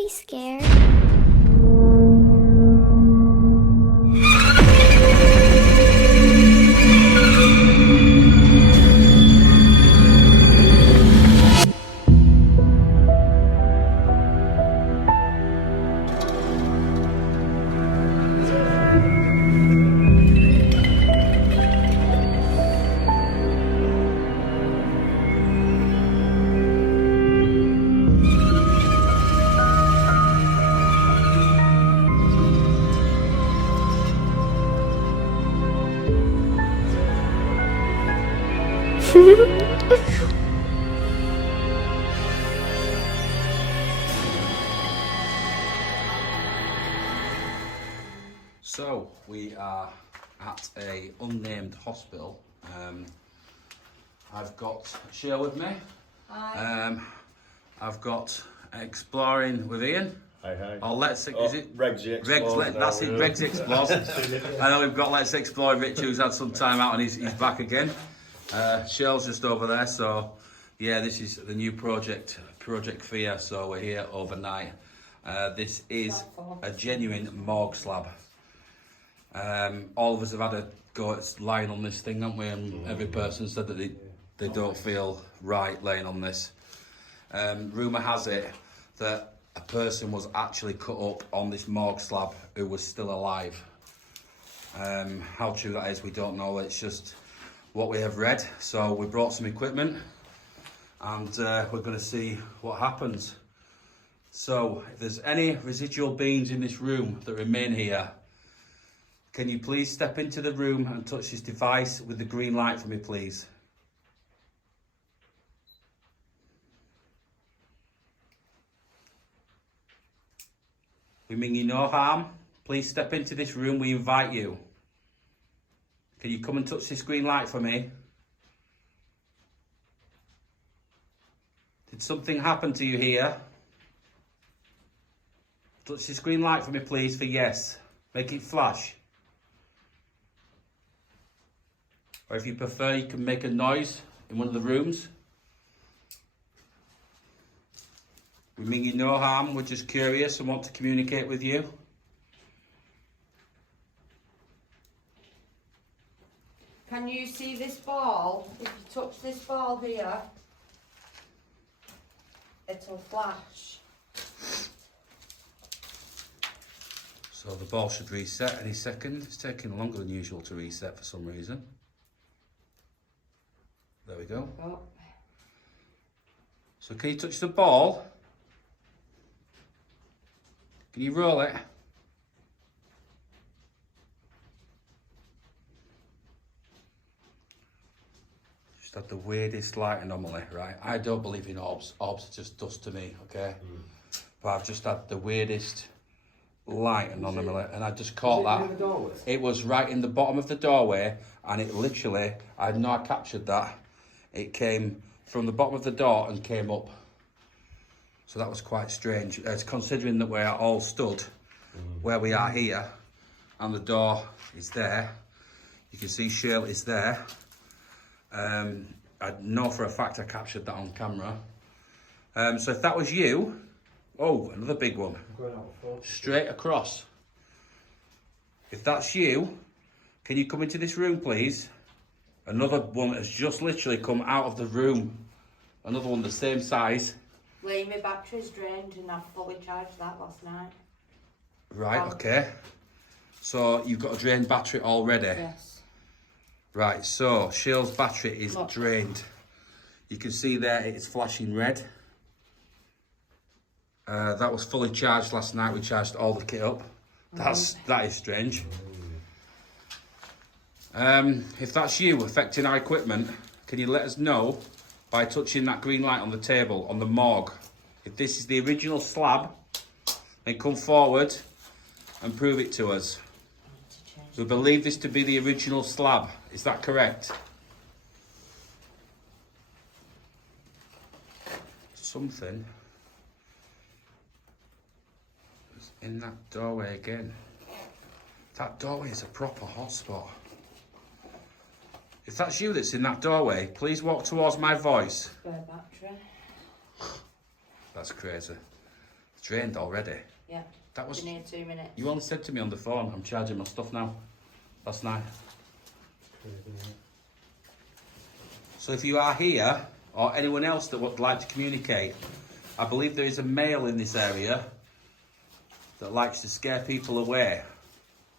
be scared. So we are at a unnamed hospital. I've got Cheryl with me. Hi. I've got Exploring with Ian. Hi, hi. Or Let's is it? Regs Explores. That's it, Regs Explores. I know we've got Let's Explore Rich, who's had some time out and he's back again. Cheryl's just over there, so yeah, this is the new project, Project Fear, so we're here overnight. This is a genuine morgue slab. All of us have had a go at lying on this thing, haven't we? And every person said that they don't feel right laying on this. Rumour has it that a person was actually cut up on this morgue slab who was still alive. How true that is, we don't know. It's just what we have read. So we brought some equipment and we're going to see what happens. So if there's any residual beings in this room that remain here, can you please step into the room and touch this device with the green light for me, please? We mean you no harm. Please step into this room, we invite you. Can you come and touch this green light for me? Did something happen to you here? Touch this green light for me, please, for yes. Make it flash. Or if you prefer, you can make a noise in one of the rooms. We mean you no harm, we're just curious and want to communicate with you. Can you see this ball? If you touch this ball here, it'll flash. So the ball should reset any second. It's taking longer than usual to reset for some reason. There we go. Oh. So can you touch the ball? Can you roll it? Just had the weirdest light anomaly, right? I don't believe in orbs. Orbs are just dust to me, okay? But I've just had the weirdest light anomaly and I just caught that. It was right in the bottom of the doorway and it literally, I know I captured that. It came from the bottom of the door and came up. So that was quite strange. Considering that we're all stood where we are here and the door is there. You can see Shirley is there. I know for a fact I captured that on camera. So if that was you, oh, another big one. Straight across. If that's you, can you come into this room, please? Another one has just literally come out of the room. Another one the same size. Lee, my battery's drained and I've fully charged that last night. Right, okay. So you've got a drained battery already? Yes. Right, so Shale's battery is drained. You can see there it's flashing red. That was fully charged last night. We charged all the kit up. That is strange. If that's you affecting our equipment, can you let us know by touching that green light on the table on the morgue? If this is the original slab, then come forward and prove it to us. We believe this to be the original slab. Is that correct? Something is in that doorway again. That doorway is a proper hotspot. If that's you that's in that doorway, please walk towards my voice. Spare battery. That's crazy. It's drained already. Yeah. That was. Been here 2 minutes. You only said to me on the phone, I'm charging my stuff now. Last night. So if you are here, or anyone else that would like to communicate, I believe there is a male in this area that likes to scare people away,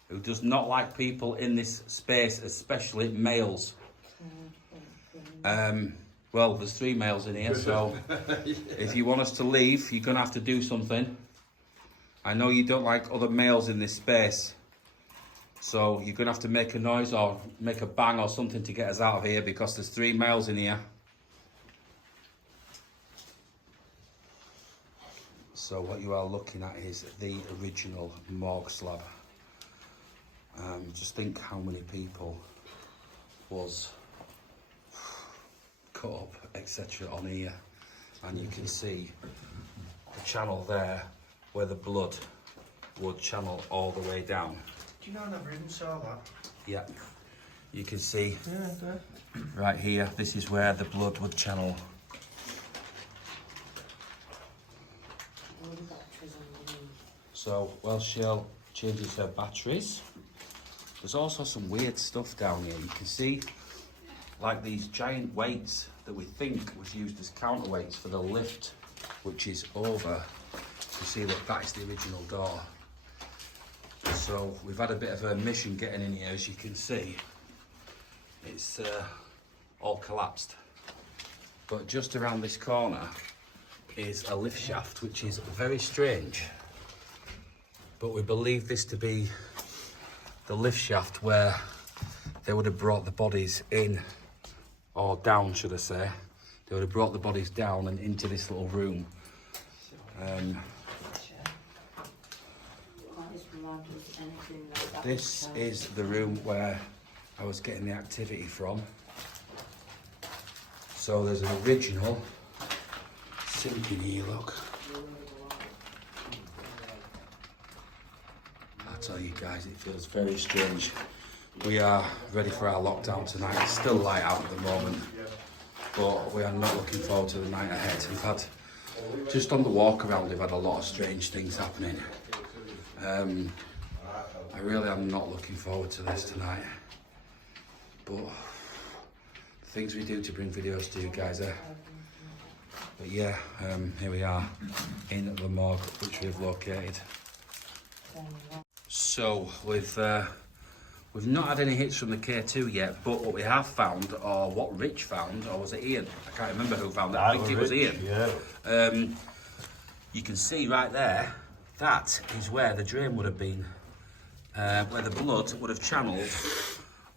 who does not like people in this space, especially males. Well, there's 3 males in here, so if you want us to leave, you're going to have to do something. I know you don't like other males in this space, so you're going to have to make a noise or make a bang or something to get us out of here, because there's 3 males in here. So what you are looking at is the original morgue slab. Just think how many people was cut up, etc. on here, and you can see the channel there where the blood would channel all the way down. Do you know I never even saw that? Yeah, you can see right here, this is where the blood would channel. So while Shell changes her batteries, there's also some weird stuff down here. You can see like these giant weights that we think was used as counterweights for the lift, which is over. You see that is the original door. So we've had a bit of a mission getting in here, as you can see. It's all collapsed. But just around this corner is a lift shaft, which is very strange. But we believe this to be the lift shaft where they would have brought the bodies in, or down should I say. They would have brought the bodies down and into this little room. This is the room where I was getting the activity from. So there's an original sink in here, look. I tell you guys, it feels very strange. We are ready for our lockdown tonight. It's still light out at the moment, but we are not looking forward to the night ahead. We've had, just on the walk around, we've had a lot of strange things happening. I really am not looking forward to this tonight, but the things we do to bring videos to you guys are. But yeah, here we are in the morgue, which we've located. So we've not had any hits from the K2 yet, but what we have found, or what Rich found, or was it Ian? I can't remember who found it. I think it was Ian. Yeah. You can see right there, that is where the drain would have been, where the blood would have channeled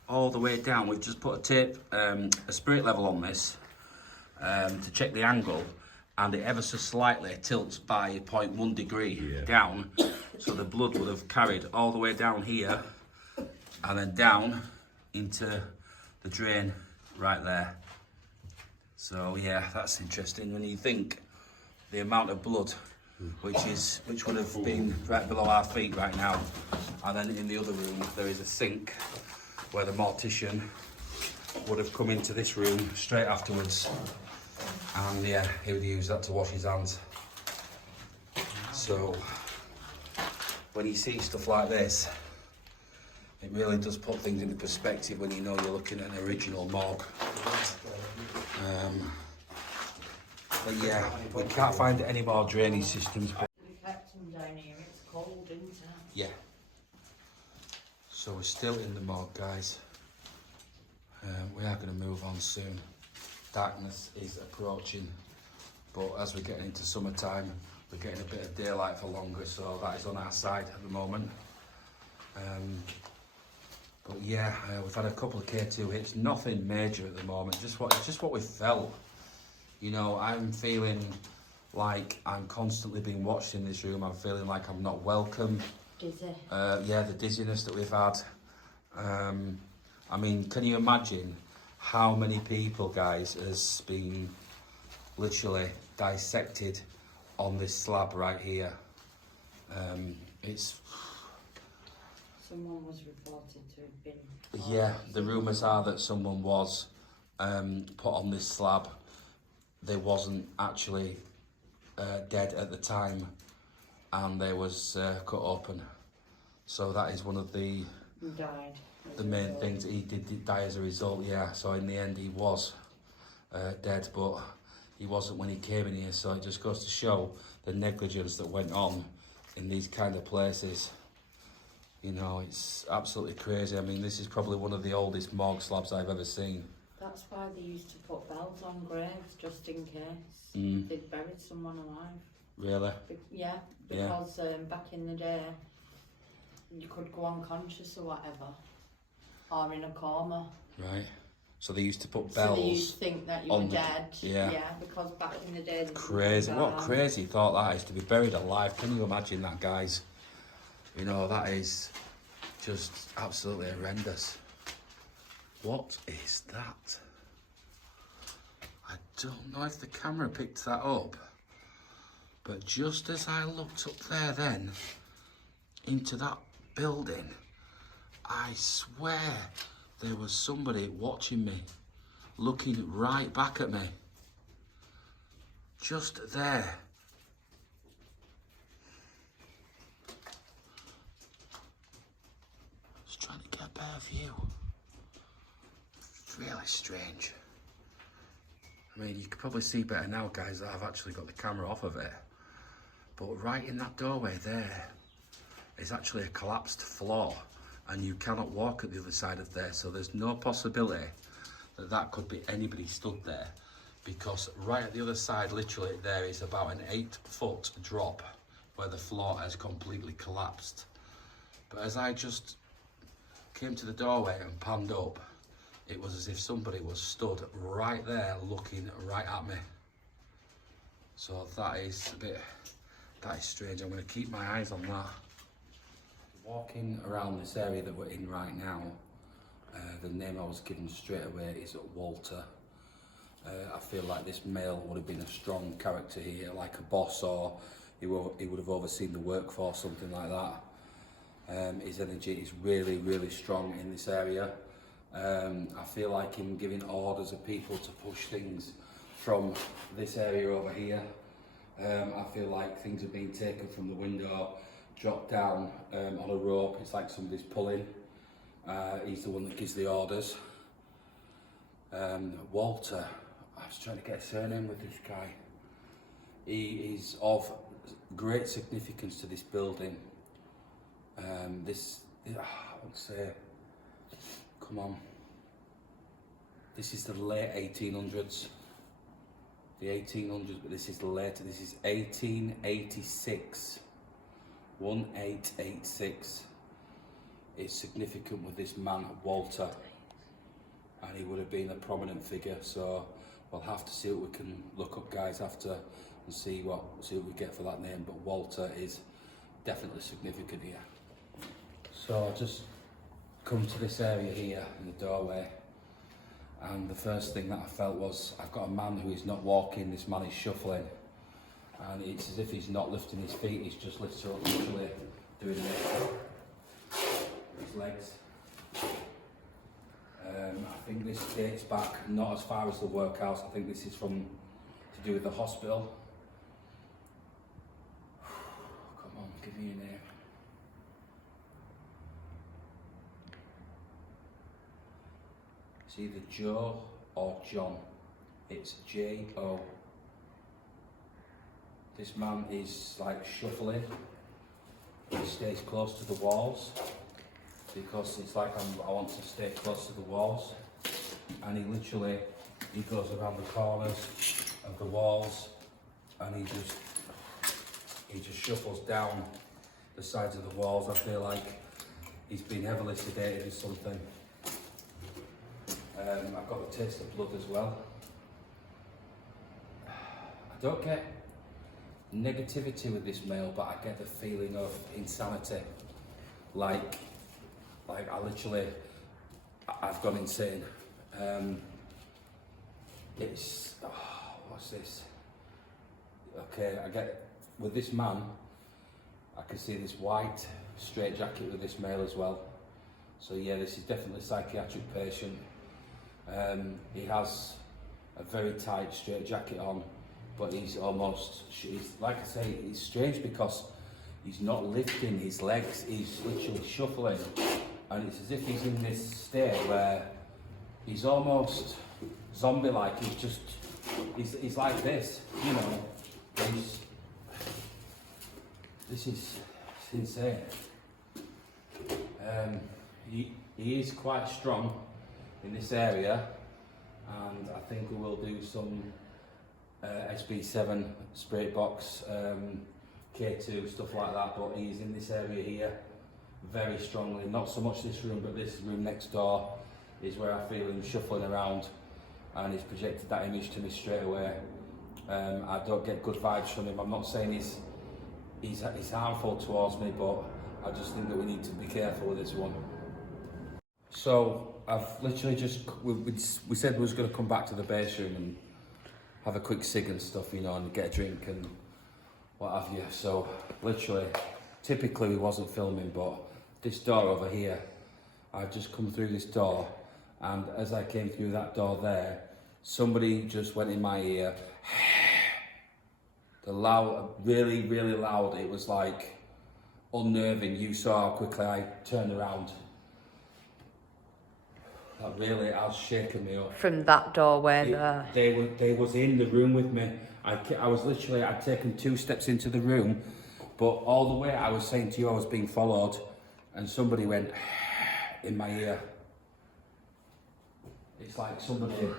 all the way down. We've just put a tape, a spirit level on this to check the angle, and it ever so slightly tilts by 0.1 degree down, so the blood would have carried all the way down here and then down into the drain right there. So yeah, that's interesting when you think the amount of blood which would have been right below our feet right now. And then in the other room there is a sink where the mortician would have come into this room straight afterwards, and yeah, he would use that to wash his hands. So when you see stuff like this, it really does put things into perspective when you know you're looking at an original morgue. But yeah, we can't find any more drainage systems. We kept them down here, it's cold, isn't it? Yeah. So we're still in the morgue, guys. We are going to move on soon. Darkness is approaching, but as we're getting into summertime, we're getting a bit of daylight for longer, so that is on our side at the moment. But yeah, we've had a couple of K2 hits, nothing major at the moment, just what we felt. You know, I'm feeling like I'm constantly being watched in this room. I'm feeling like I'm not welcome. Dizzy. Yeah, the dizziness that we've had. I mean, can you imagine how many people, guys, has been literally dissected on this slab right here? It's... Someone was reported to have been... Yeah, the rumours are that someone was put on this slab. They wasn't actually dead at the time. and they was cut open. So that is one of the He died. main things. He did die as a result, yeah. So in the end he was dead, but he wasn't when he came in here. So it just goes to show the negligence that went on in these kind of places. You know, it's absolutely crazy. I mean, this is probably one of the oldest morgue slabs I've ever seen. That's why they used to put bells on graves, just in case they'd buried someone alive. Really? Yeah, because back in the day, you could go unconscious or whatever, or in a coma. Right. So they used to put bells. So they used to think that you were dead. Yeah. Yeah, because back in the day. Crazy. What a crazy thought that is, to be buried alive. Can you imagine that, guys? You know, that is just absolutely horrendous. What is that? I don't know if the camera picked that up, but just as I looked up there then, into that building, I swear there was somebody watching me, looking right back at me. Just there. Just trying to get a better view. It's really strange. I mean, you can probably see better now, guys, that I've actually got the camera off of it. But right in that doorway there is actually a collapsed floor, and you cannot walk at the other side of there, so there's no possibility that that could be anybody stood there, because right at the other side, literally, there is about an 8-foot drop where the floor has completely collapsed. But as I just came to the doorway and panned up, it was as if somebody was stood right there looking right at me. So that is strange. I'm going to keep my eyes on that. Walking around this area that we're in right now, the name I was given straight away is Walter. I feel like this male would have been a strong character here, like a boss, or he would have overseen the workforce, something like that. His energy is really, really strong in this area. I feel like him giving orders of people to push things from this area over here. I feel like things are being taken from the window, dropped down on a rope. It's like somebody's pulling. He's the one that gives the orders. Walter, I was trying to get a surname with this guy. He is of great significance to this building. I would say, come on. This is the late 1800s. The 1800s, but this is later. This is 1886. 1886. It's significant with this man, Walter. And he would have been a prominent figure, so we'll have to see what we can look up, guys, after and see what we get for that name. But Walter is definitely significant here. So I just come to this area here in the doorway, and the first thing that I felt was I've got a man who is not walking. This man is shuffling, and it's as if he's not lifting his feet. He's just literally doing this. His legs. I think this dates back not as far as the workhouse. I think this is to do with the hospital. Come on, give me your name. It's either Joe or John. It's J-O. This man is like shuffling. He stays close to the walls, because it's like I want to stay close to the walls, and he goes around the corners of the walls, and he just shuffles down the sides of the walls. I feel like he's been heavily sedated or something. I've got the taste of blood as well. I don't get negativity with this male, but I get the feeling of insanity. Like I've gone insane. What's this? Okay, with this man, I can see this white straight jacket with this male as well. So yeah, this is definitely a psychiatric patient. He has a very tight straight jacket on, but he's like I say, it's strange because he's not lifting his legs, he's literally shuffling. And it's as if he's in this state where he's almost zombie-like. He's like this, you know. This is insane. He is quite strong in this area, and I think we will do some SB7 spray box, K2, stuff like that, but he's in this area here very strongly. Not so much this room, but this room next door is where I feel him shuffling around, and he's projected that image to me straight away. I don't get good vibes from him. I'm not saying he's harmful towards me, but I just think that we need to be careful with this one. So I've literally just, we said we was going to come back to the base room and have a quick cig and stuff, you know, and get a drink and what have you. So literally, typically we wasn't filming, but this door over here, I've just come through this door, and as I came through that door there, somebody just went in my ear. The loud, really, really loud. It was like unnerving. You saw how quickly I turned around. That really has shaken me up. From that doorway there. They was in the room with me. I was literally, I'd taken 2 steps into the room, but all the way I was saying to you I was being followed, and somebody went in my ear. It's like somebody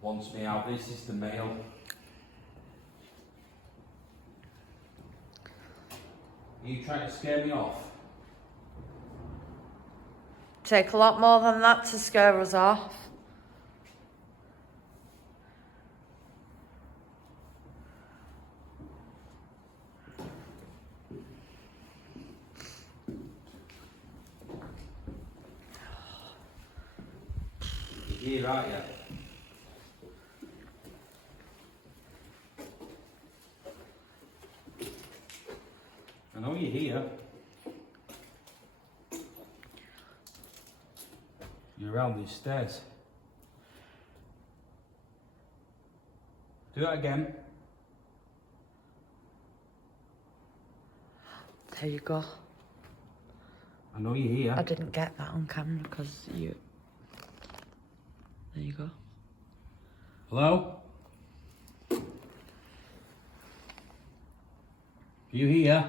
wants me out. This is the male. Are you trying to scare me off? Take a lot more than that to scare us off. You're here, aren't you? I know you're here. You're around these stairs. Do that again. There you go. I know you're here. I didn't get that on camera because you... There you go. Hello? Are you here?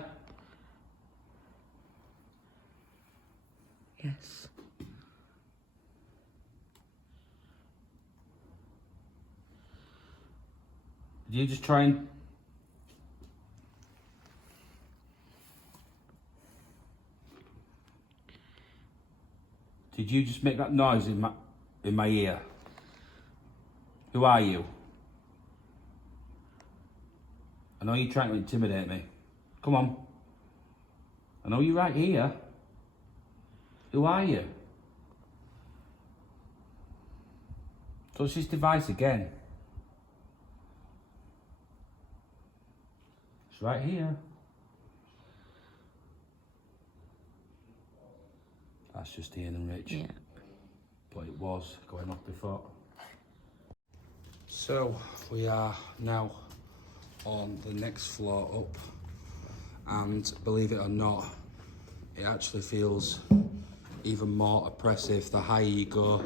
Yes. Did you just try and... Did you just make that noise in my ear? Who are you? I know you're trying to intimidate me. Come on. I know you're right here. Who are you? Touch this device again. It's right here. That's just Ian and Rich. Yeah. But it was going off before. So we are now on the next floor up, and believe it or not, it actually feels even more oppressive. The higher you go,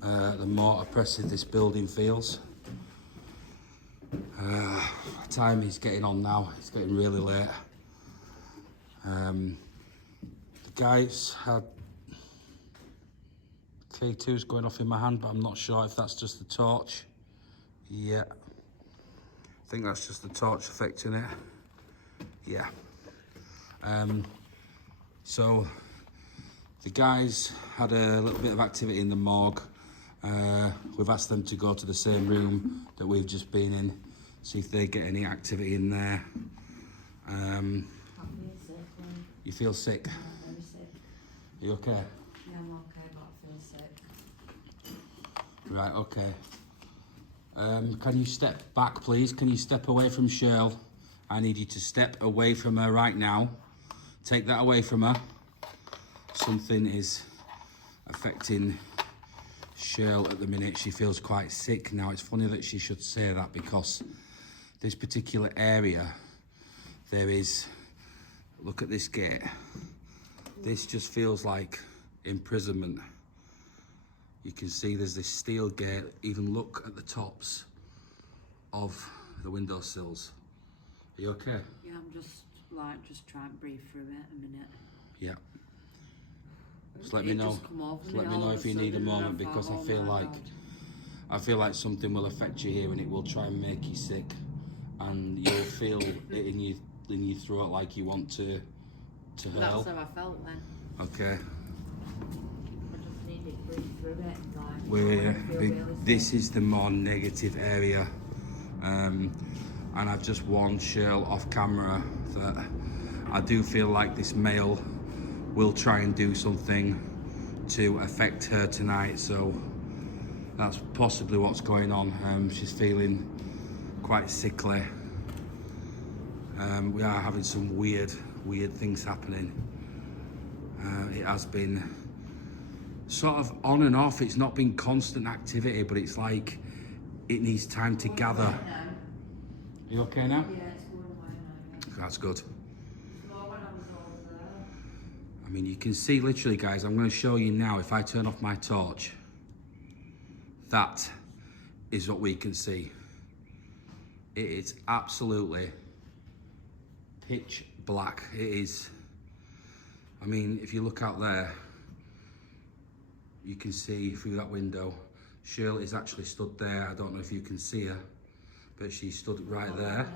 the more oppressive this building feels. Time is getting on now, it's getting really late. The guys had K2's going off in my hand, but I'm not sure if that's just the torch. Yeah, I think that's just the torch affecting it. Yeah. So the guys had a little bit of activity in the morgue. We've asked them to go to the same room that we've just been in, see if they get any activity in there. You feel sick? I'm very sick. You okay? Yeah, I'm okay, but I feel sick. Right, okay. Can you step back, please? Can you step away from Cheryl? I need you to step away from her right now. Take that away from her. Something is affecting Cheryl at the minute. She feels quite sick. Now, it's funny that she should say that, because this particular area, there is Look at this gate. This just feels like imprisonment. You can see there's this steel gate. Even look at the tops of the windowsills. Are you okay? Yeah, I'm just trying to breathe through it a minute. Yeah. Just let me know. Just let me know if you need a moment, because I feel like something will affect you here and it will try and make you sick, and you'll feel it in your throat like you want to hurl. That's how I felt then. Okay. I just need it to breathe through it and like. This is the more negative area, and I've just warned Shirl off camera that I do feel like this male will try and do something to affect her tonight, so that's possibly what's going on. She's feeling quite sickly. We are having some weird things happening. It has been sort of on and off. It's not been constant activity, but it's like it needs time to gather. Are you okay now? Yeah, it's going away now. That's good. More when I was over there. I mean, you can see literally, guys, I'm going to show you now. If I turn off my torch, that is what we can see. It is absolutely pitch black. It is. I mean, if you look out there, you can see through that window. Shirley is actually stood there. I don't know if you can see her, but she stood right there.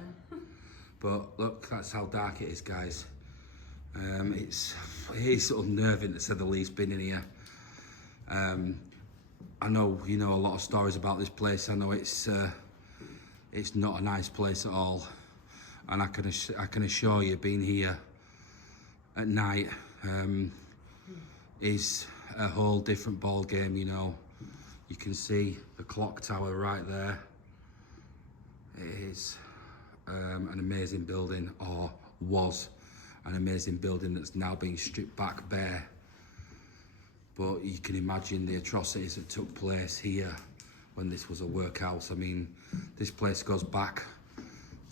But look, that's how dark it is, guys. It is unnerving, to say the least, being in here. I know you know a lot of stories about this place. I know it's not a nice place at all, and I can assure you, being here at night is a whole different ball game. You know, you can see the clock tower right there. It is an amazing building, or was an amazing building, that's now being stripped back bare. But you can imagine the atrocities that took place here when this was a workhouse. I mean, this place goes back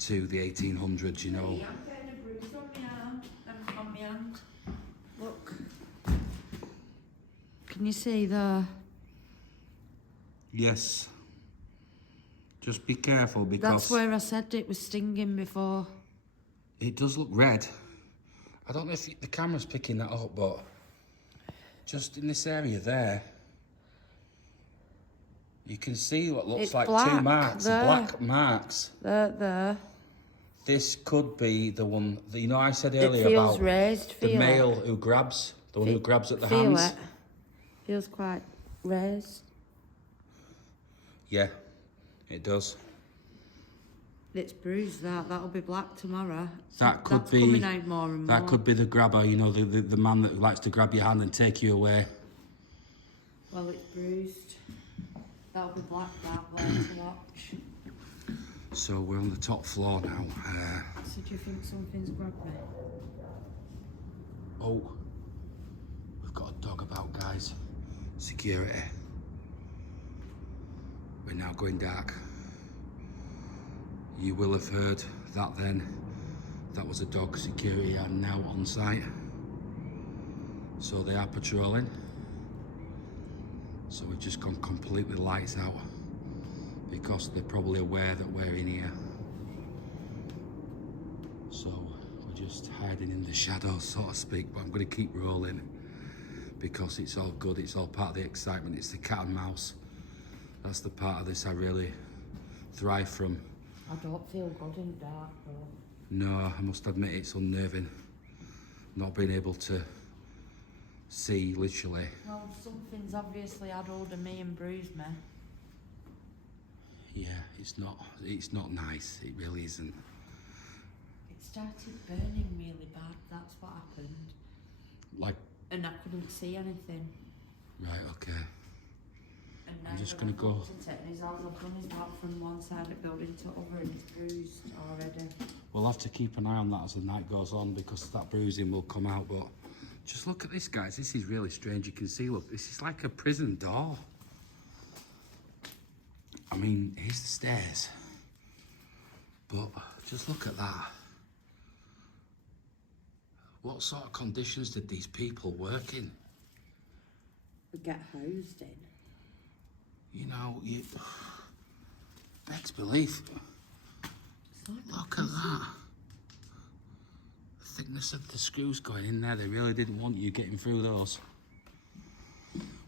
to the 1800s, you know. Hey, I'm getting a bruise on my arm and on my hand. Look. Can you see the... Yes. Just be careful, because... That's where I said it was stinging before. It does look red. I don't know if the camera's picking that up, but just in this area there, you can see what looks like black, two marks, there. black marks. There. This could be the one that, you know, I said earlier It feels about raised, the male who grabs, the one who grabs at the feel hands. It. Feels quite raised. Yeah, it does. It's bruised, that'll be black tomorrow. That could That's be coming out more and more. That could be the grabber, you know, the man that likes to grab your hand and take you away. Well, it's bruised. That'll be black, that one to watch. So we're on the top floor now. So do you think something's grabbed me? Oh, we've got a dog about, guys. Security. We're now going dark. You will have heard that then. That was a dog. Security are now on site. So they are patrolling. So we've just gone completely lights out, because they're probably aware that we're in here. So we're just hiding in the shadows, so to speak, but I'm going to keep rolling, because it's all good. It's all part of the excitement. It's the cat and mouse. That's the part of this I really thrive from. I don't feel good in the dark though. No, I must admit it's unnerving, not being able to see, literally. Well, something's obviously had hold of me and bruised me. Yeah, it's not nice. It really isn't. It started burning really bad, that's what happened. Like... And I couldn't see anything. Right, okay. And I'm just going to go... His all I've done is walk from one side of the building to other, and it's bruised already. We'll have to keep an eye on that as the night goes on, because that bruising will come out. But just look at this, guys. This is really strange. You can see, look, this is like a prison door. I mean, here's the stairs. But just look at that. What sort of conditions did these people work in? Get hosed in. You know, you begs belief. Look at that. The thickness of the screws going in there, they really didn't want you getting through those.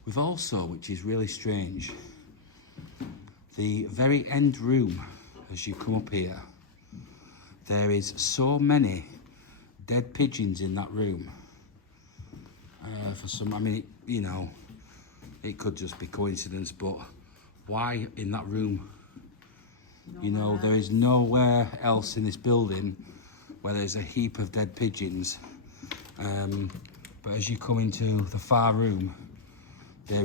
We've also, which is really strange, the very end room, as you come up here, there is so many dead pigeons in that room. For some, I mean, you know, it could just be coincidence, but why in that room? You know, there is nowhere else in this building where there's a heap of dead pigeons. But as you come into the far room, there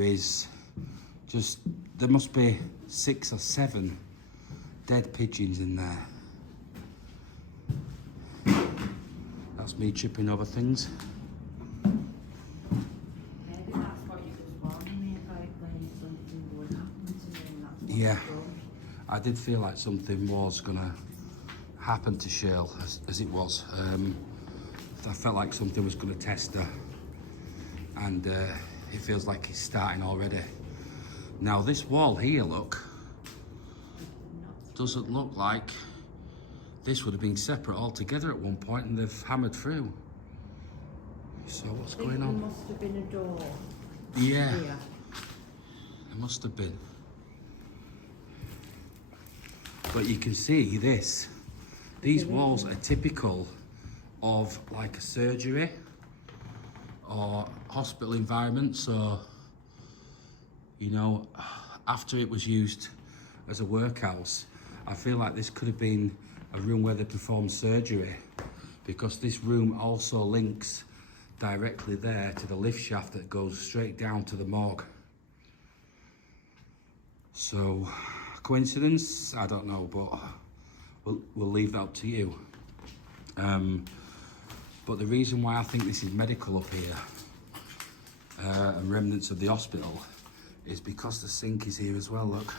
must be 6 or 7 dead pigeons in there. That's me tripping over things. Maybe that's what you was warning me about when something would happen to me and that's what Yeah. I thought. I did feel like something was gonna happen to Shirl, as it was. I felt like something was gonna test her, and it feels like it's starting already. Now this wall here, look, doesn't look like this would have been separate altogether at one point, and they've hammered through. So what's going on? There must have been a door. Yeah, Here. there must have been. But you can see this. These walls are typical of like a surgery or hospital environment. So, you know, after it was used as a workhouse, I feel like this could have been a room where they performed surgery, because this room also links directly there to the lift shaft that goes straight down to the morgue. So, coincidence? I don't know, but we'll leave that up to you. But the reason why I think this is medical up here, and remnants of the hospital, is because the sink is here as well, look.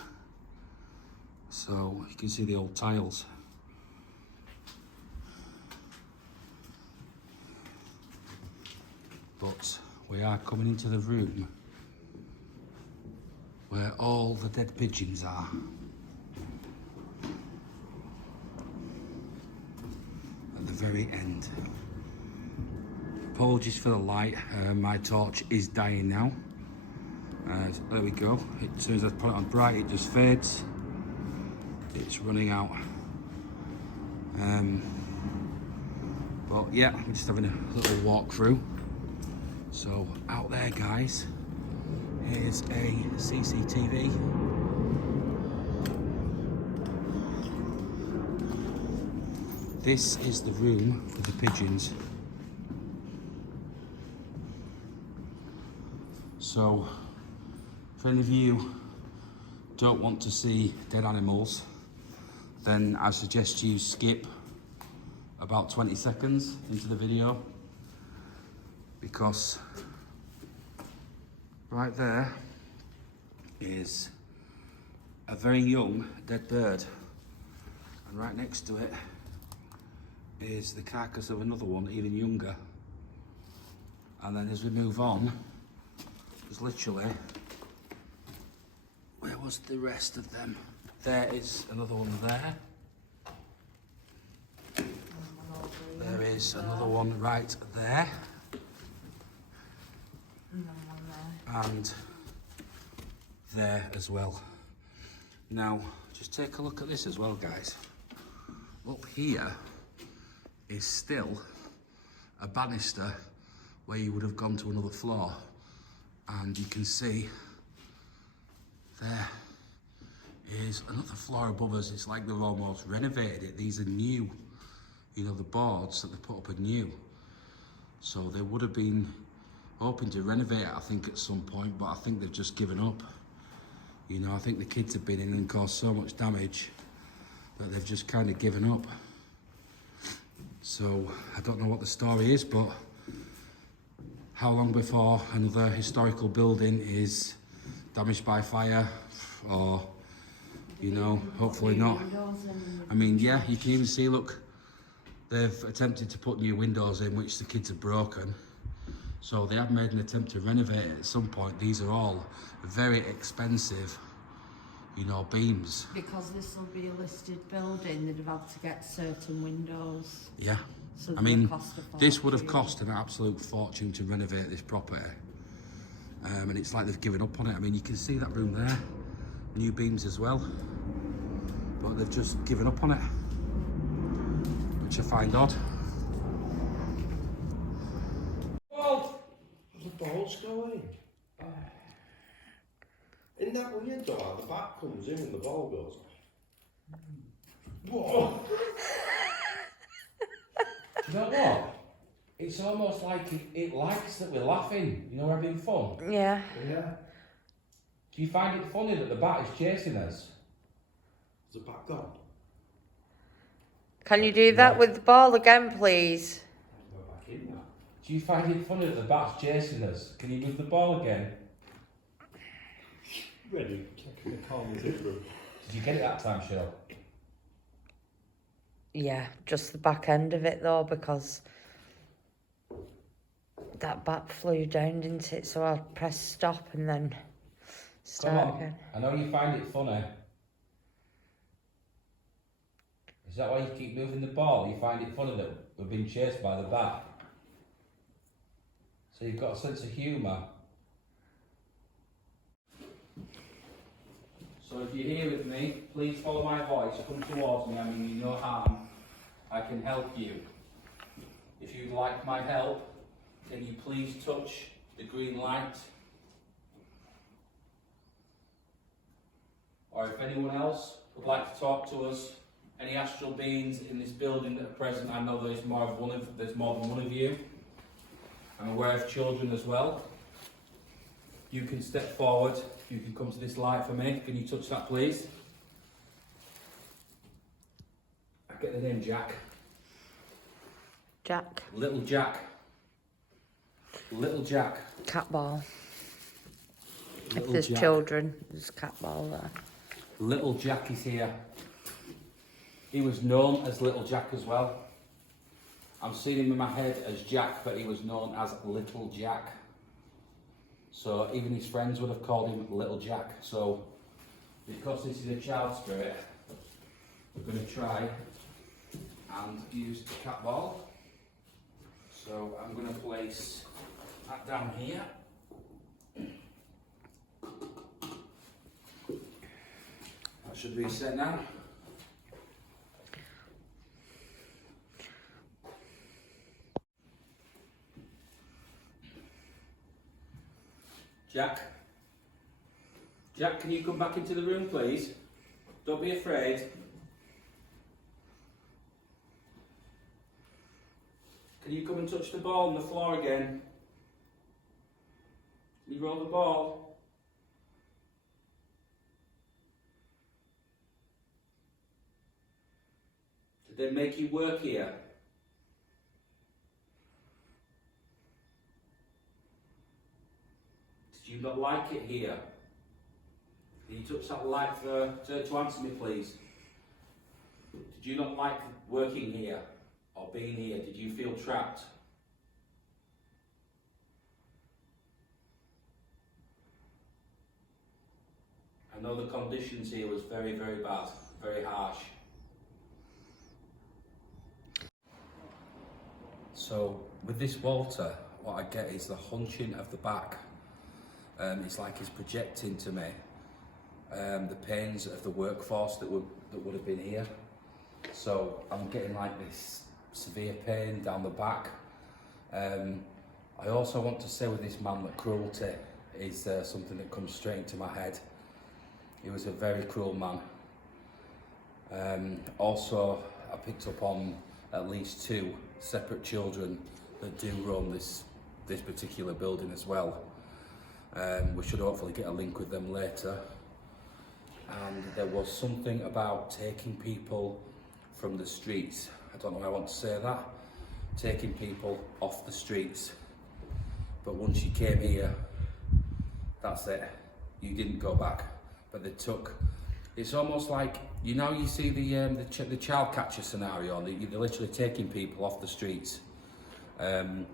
So you can see the old tiles. But we are coming into the room where all the dead pigeons are. At the very end. Apologies for the light, my torch is dying now. There we go. As soon as I put it on bright, it just fades. It's running out. But yeah, I'm just having a little walk through. So out there, guys, here's a CCTV. This is the room with the pigeons. So, if any of you don't want to see dead animals, then I suggest you skip about 20 seconds into the video, because right there is a very young dead bird, and right next to it is the carcass of another one, even younger. And then as we move on, there's literally, where was the rest of them? There is another one there. There is another one right there. And there as well. Now, just take a look at this as well, guys. Up here is still a banister where you would have gone to another floor. And you can see there is another floor above us. It's like they've almost renovated it. These are new. You know, the boards that they put up are new. So they would have been hoping to renovate it, I think, at some point, but I think they've just given up. You know, I think the kids have been in and caused so much damage that they've just kind of given up. So I don't know what the story is, but how long before another historical building is damaged by fire, or, you know, hopefully not. I mean, yeah, you can even see, look, They've attempted to put new windows in, which the kids have broken. So they have made an attempt to renovate it at some point. These are all very expensive, you know, beams. Because this will be a listed building, they'd have had to get certain windows. Yeah. So I mean, cost a this would have fortune. cost an absolute fortune to renovate this property. And it's like they've given up on it. I mean, you can see that room there, new beams as well. But they've just given up on it, which I find odd. Well, the ball's going. Isn't that weird though? How the bat comes in and the ball goes. Whoa! Do you know what? It's almost like it likes that we're laughing. You know, we're having fun. Yeah. Yeah. Do you find it funny that the bat is chasing us? Is the bat gone? Can you do that with the ball again, please? Go back in now. Do you find it funny that the bat's chasing us? Can you move the ball again? Ready? Checking the car with it, bro. Did you get it that time, Cheryl? Yeah, just the back end of it though, because that bat flew down, didn't it? So I'll press stop and then Come start on. again. I know you find it funny. Is that why you keep moving the ball? You find it funny that we're being chased by the bat? So you've got a sense of humour. So if you're here with me, please follow my voice, come towards me, I mean you no harm. I can help you. If you'd like my help, can you please touch the green light? Or if anyone else would like to talk to us, any astral beings in this building that are present, I know there's more than one of you. I'm aware of children as well. You can step forward. You can come to this light for me. Can you touch that, please? I get the name Jack. Jack. Little Jack. Little Jack. Cat ball. Little If there's Jack. children, there's cat ball there. Little Jack is here. He was known as Little Jack as well. I'm seeing him in my head as Jack, but he was known as Little Jack. So even his friends would have called him Little Jack. So because this is a child spirit, we're going to try and use the cat ball. So I'm going to place that down here. That should be set now. Jack? Jack, can you come back into the room, please? Don't be afraid. Can you come and touch the ball on the floor again? Can you roll the ball? Did they make you work here? Did you not like it here? Can you touch that light to answer me, please? Did you not like working here or being here? Did you feel trapped? I know the conditions here was very, very bad, very harsh. So with this Walter, what I get is the hunching of the back. It's like he's projecting to me the pains of the workforce that would have been here. So I'm getting like this severe pain down the back. I also want to say with this man that cruelty is something that comes straight into my head. He was a very cruel man. Also, I picked up on at least 2 separate children that do run this particular building as well. We should hopefully get a link with them later. And there was something about taking people from the streets. I don't know how I want to say that. Taking people off the streets. But once you came here, that's it. You didn't go back. But they took It's almost like, you know, you see the child catcher scenario, they're literally taking people off the streets, and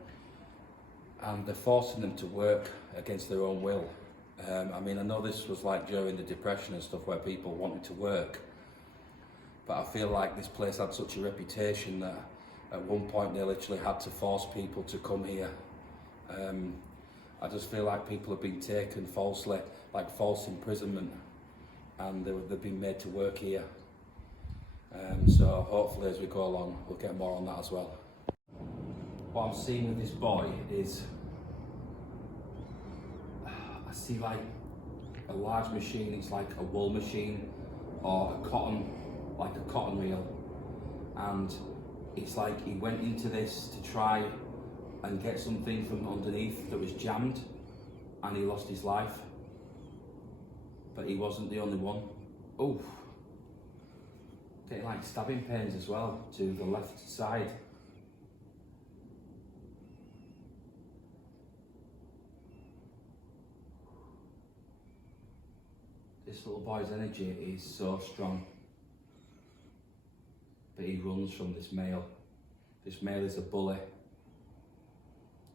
they're forcing them to work against their own will. I mean, I know this was like during the Depression and stuff where people wanted to work, but I feel like this place had such a reputation that at one point they literally had to force people to come here. I just feel like people have been taken falsely, like false imprisonment, and they've been made to work here. So hopefully as we go along, we'll get more on that as well. What I'm seeing with this boy is, I see like a large machine. It's like a wool machine or a cotton reel, and it's like he went into this to try and get something from underneath that was jammed, and he lost his life. But he wasn't the only one. Oh, getting like stabbing pains as well to the left side. This little boy's energy is so strong, but he runs from this male. This male is a bully.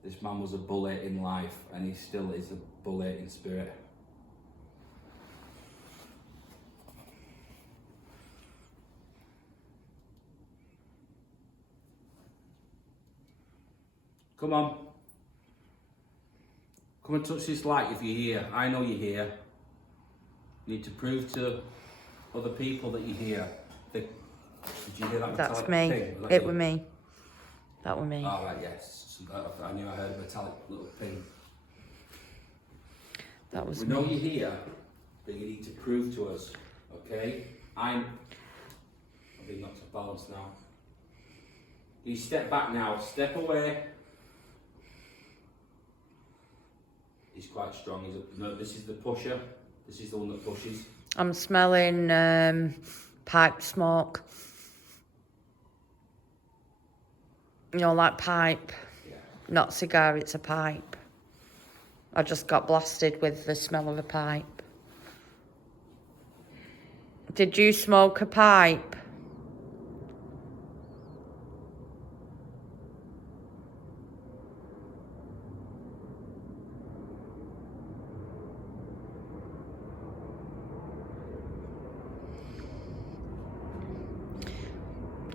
This man was a bully in life, and he still is a bully in spirit. Come on. Come and touch this light if you're here. I know you're here. You need to prove to other people that you're here. Did you hear that? That's metallic me. ping? Was that It you? was me. That was me. Oh, right, yes. I knew I heard a metallic little ping. That was We me. know you're here, but you need to prove to us, okay? I'm being knocked off balance now. You step back now, step away. He's quite strong. No, this is the pusher. This is the one that pushes. I'm smelling pipe smoke. You know, like pipe. Yeah. Not cigar, it's a pipe. I just got blasted with the smell of a pipe. Did you smoke a pipe?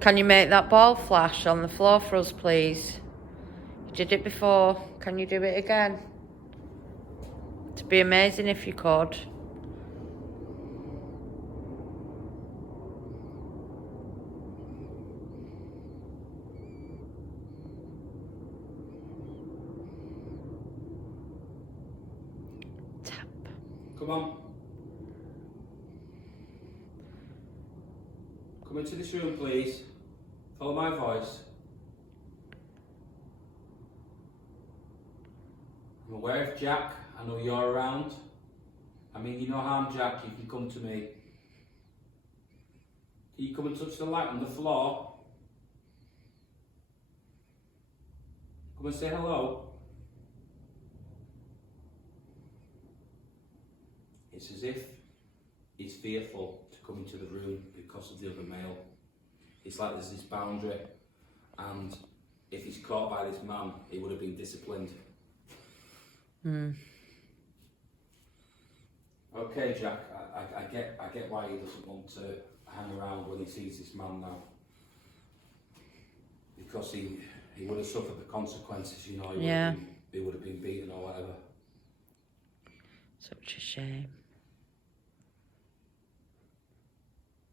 Can you make that ball flash on the floor for us, please? You did it before. Can you do it again? It'd be amazing if you could. Tap. Come on. Come into this room, please. Follow my voice. I'm aware of Jack. I know you're around. I mean, you no harm, Jack. You can come to me. Can you come and touch the light on the floor? Come and say hello. It's as if he's fearful to come into the room because of the other male. It's like there's this boundary, and if he's caught by this man, he would have been disciplined. Okay, Jack, I get why he doesn't want to hang around when he sees this man now. Because he would have suffered the consequences, you know, he would have been beaten or whatever. Such a shame.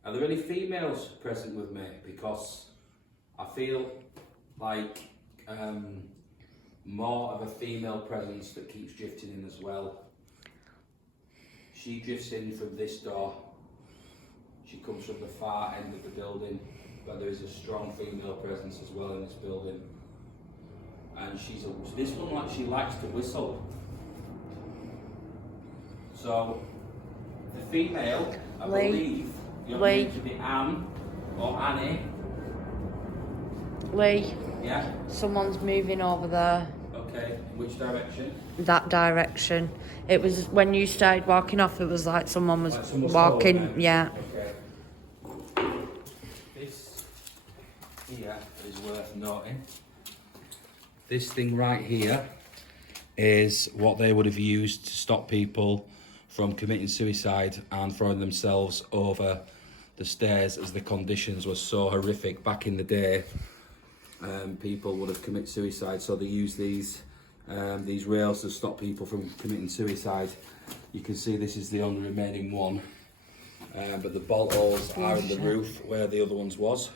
Are there any females present with me? Because I feel like more of a female presence that keeps drifting in as well. She drifts in from this door. She comes from the far end of the building, but there is a strong female presence as well in this building. And this one, like, she likes to whistle. So the female, I believe, you're going to be Anne or Annie. Lee, Yeah. someone's moving over there. Okay, in which direction? That direction. It was when you started walking off, it was like someone was Like someone's walking, following, yeah. Okay. This here is worth noting. This thing right here is what they would have used to stop people from committing suicide and throwing themselves over the stairs, as the conditions were so horrific back in the day. People would have committed suicide, so they use these rails to stop people from committing suicide. You can see this is the only remaining one, but the bolt holes are in the roof where the other ones was.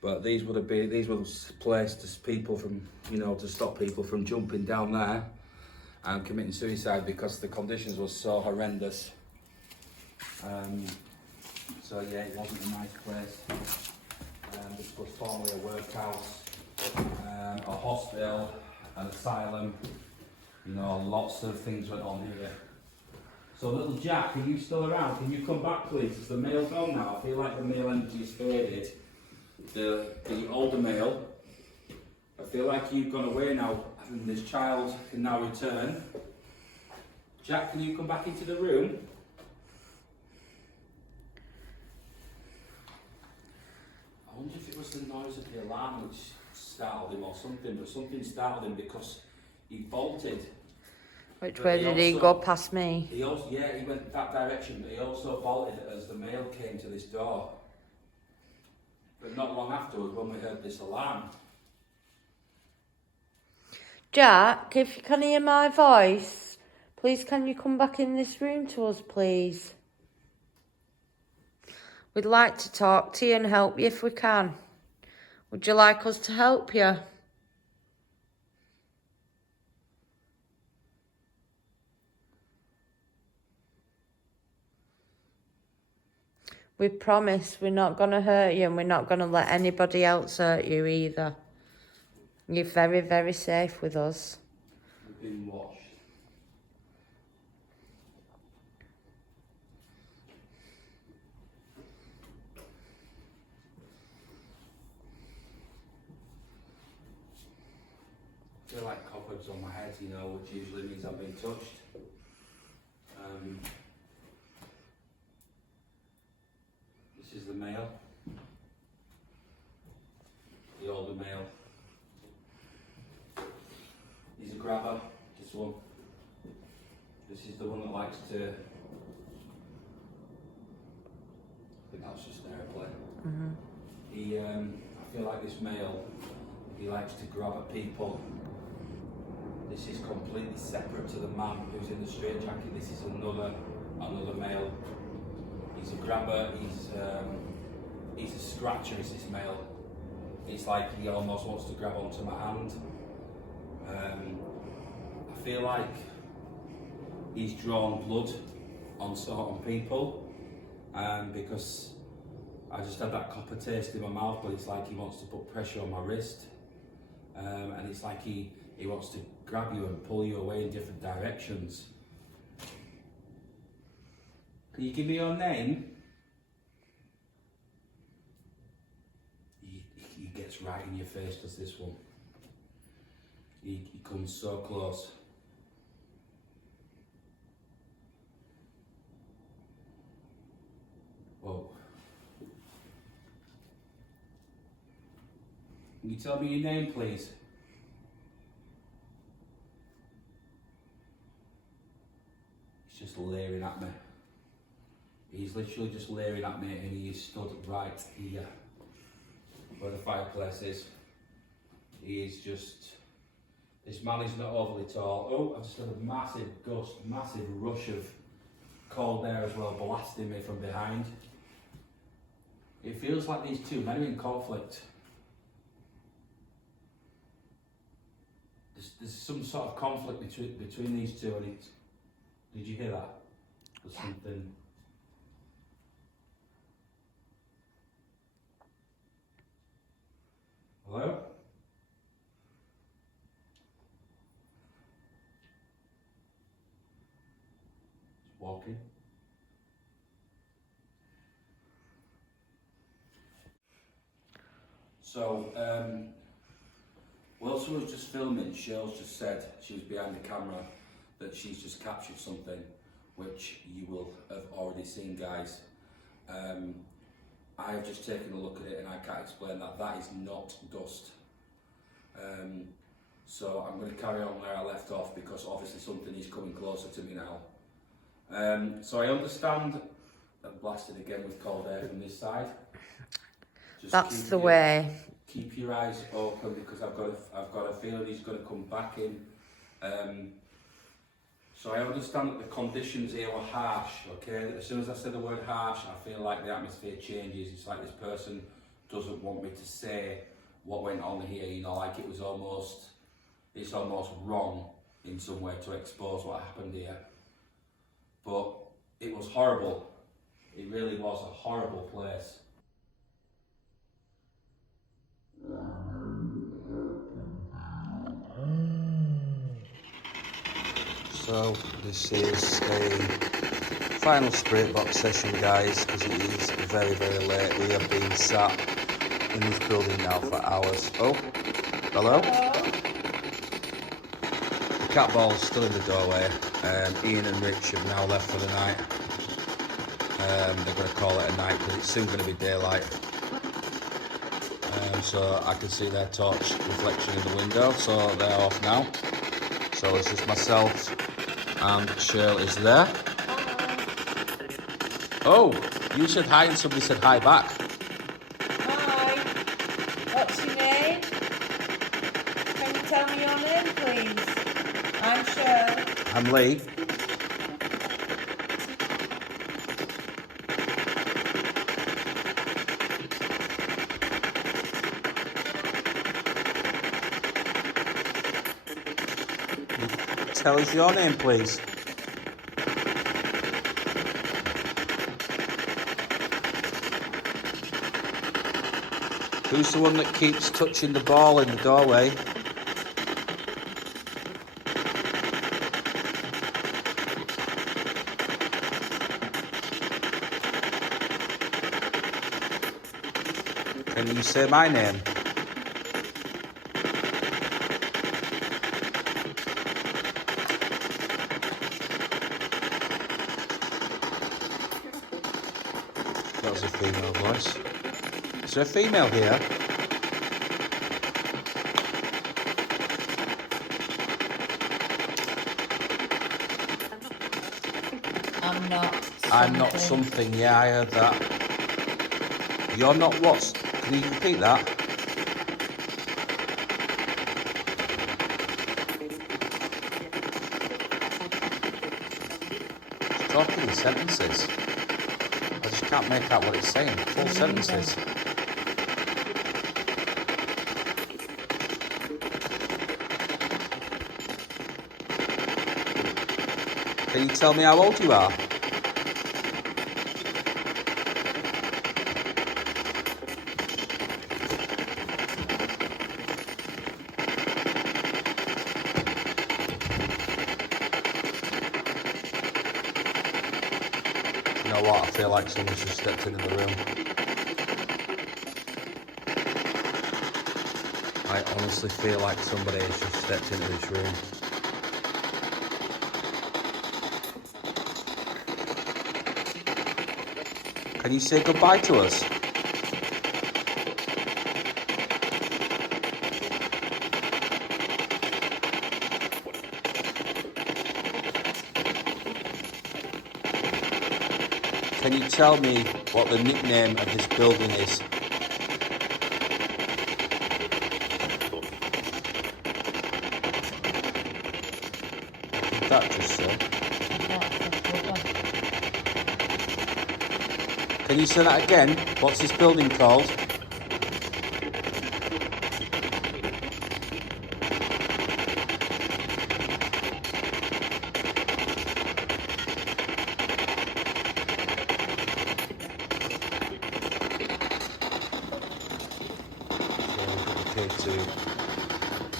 But these were placed as people from, to stop people from jumping down there and committing suicide, because the conditions were so horrendous. So yeah, it wasn't a nice place. This was formerly a workhouse, a hospital, an asylum. Lots of things went on here. So little Jack, are you still around? Can you come back, please? Is the mail gone now? I feel like the mail energy has faded. The older male, I feel like you've gone away now, and this child can now return. Jack, can you come back into the room? I wonder if it was the noise of the alarm which startled him or something, but something startled him because he bolted. Which way did he go past me? He went that direction, but he also bolted as the male came to this door. But not long afterwards, when we heard this alarm. Jack, if you can hear my voice, please can you come back in this room to us, please? We'd like to talk to you and help you if we can. Would you like us to help you? We promise we're not going to hurt you, and we're not going to let anybody else hurt you either. You're very, very safe with us. We've been watched. I feel like cobwebs on my head, which usually means I've been touched. This is the male. The older male. He's a grabber, this one. This is the one that likes to... I think that's just an airplane. He, I feel like this male, he likes to grab at people. This is completely separate to the man who's in the straitjacket. This is another male. He's a grabber, he's a scratcher, is this male. It's like he almost wants to grab onto my hand. I feel like he's drawn blood on certain people, because I just had that copper taste in my mouth, but it's like he wants to put pressure on my wrist, and it's like he wants to grab you and pull you away in different directions. Can you give me your name? He gets right in your face, does this one. He comes so close. Whoa. Can you tell me your name, please? He's just leering at me. He's literally just leering at me, and he is stood right here where the fireplace is. He is just... This man is not overly tall. Oh, I just had a massive gust, massive rush of cold air as well, blasting me from behind. It feels like these two men are in conflict. There's some sort of conflict between these two, and it's... Did you hear that? There's something... Hello? It's walking. So, Well, someone was just filming. Cheryl's just said she was behind the camera that she's just captured something, which you will have already seen, guys. I have just taken a look at it and I can't explain that. That is not dust. So I'm going to carry on where I left off because obviously something is coming closer to me now. So I understand. I'm blasted again with cold air from this side. Just That's the way. Keep your eyes open because I've got a feeling he's going to come back in. So I understand that the conditions here were harsh, okay? As soon as I said the word harsh, I feel like the atmosphere changes. It's like this person doesn't want me to say what went on here, you know, like it's almost wrong in some way to expose what happened here. But it was horrible. It really was a horrible place. So this is a final spirit box session, guys, because it is very, very late. We have been sat in this building now for hours. Oh, hello? The cat ball's still in the doorway. Ian and Rich have now left for the night. They're going to call it a night because it's soon going to be daylight. So I can see their torch reflection in the window, so they're off now. So it's just myself and Cheryl is there. Oh, you said hi and somebody said hi back. Hi. What's your name? Can you tell me your name, please? I'm Cheryl. I'm Lee. Tell us your name, please. Who's the one that keeps touching the ball in the doorway? Can you say my name? That was a female voice. Is there a female here? I'm not. I'm not something. Yeah, I heard that. You're not what? Can you repeat that? It's talking in sentences. I just can't make out what it's saying. Full sentences. Can you tell me how old you are? You know what? I feel like someone's just stepped into the room. I honestly feel like somebody has just stepped into this room. Can you say goodbye to us? Can you tell me what the nickname of this building is? What did that just say? Can you say that again? What's this building called?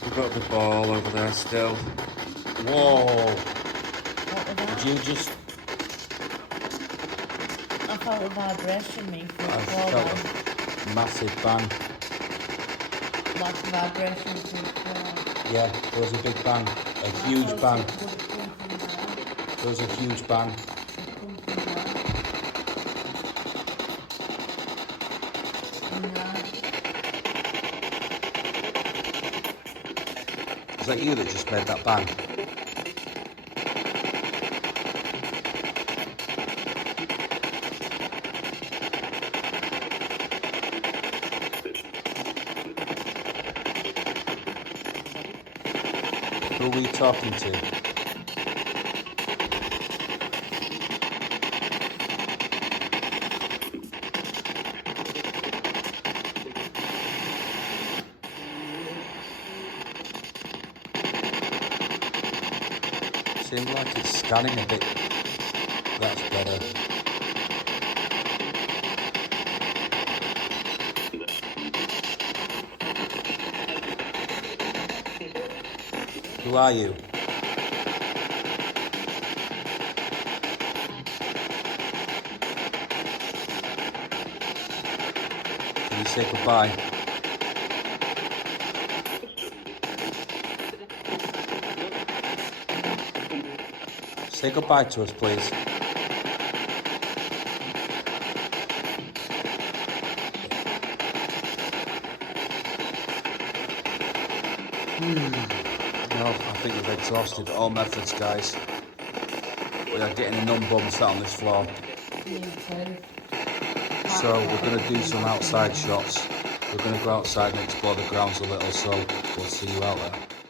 We've got the ball over there still. Whoa! Did you just... I felt a vibration me I felt a massive bang. Like a vibration through the floor. Yeah, there was a big bang. A huge bang. There was a huge bang. Is that you that just made that bang? Who were you talking to? Seems like it's scanning a bit. That's better. Who are you? Can you say goodbye? Say goodbye to us, please. No, I think we've exhausted all methods, guys. We are getting numb bums sat on this floor. So we're going to do some outside shots. We're going to go outside and explore the grounds a little, so we'll see you out there.